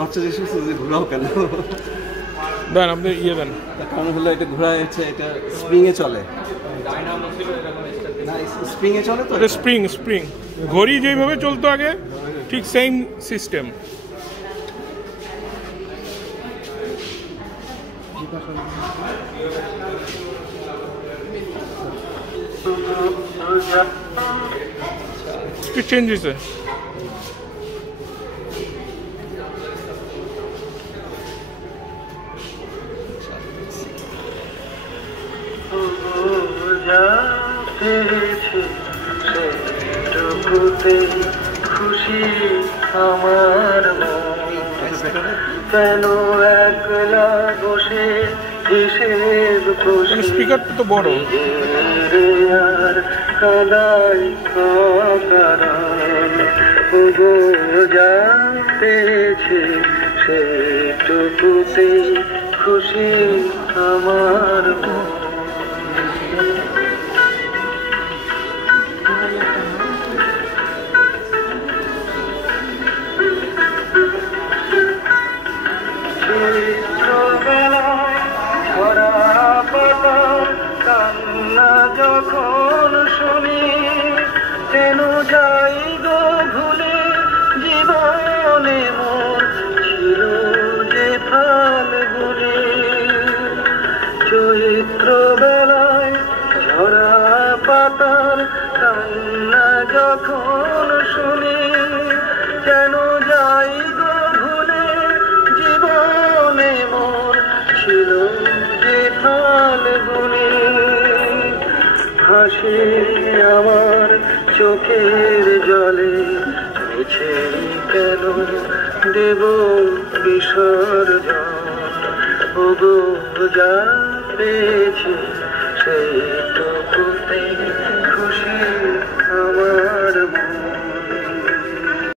বাচ্চা যে ঘোরাও কেন দেন আপনি ইয়ে দেন। কারণ হলো এটা ঘোরা হচ্ছে, এটা স্প্রিংয়ে চলে। স্প্রিংয়ে চলে তো, এটা স্প্রিং ঘড়ি যেভাবে চলতো আগে ঠিক সেম সিস্টেম। একটু চেঞ্জ হয়েছে। খুশি আমার কেন একলা বসে হিসেব খুশি স্পিকার তো বড় আর কাদাই কারণ যা পেয়েছে সেটুকুতে খুশি আমার কান্না যখন শুনি যেন যাই গো ভুলে জীবনে মোর ছিল যে ফাল্গুনে চৈত্র বেলায় ঝরা পাতার কান্না যখন শুনি যেন যাই গো ভুলে জীবনে মোর ছিল যে ফাল্গুনে হাসি আমার চোখের জলে মিছে কেন দেব বিসর্জন ওগো যাবে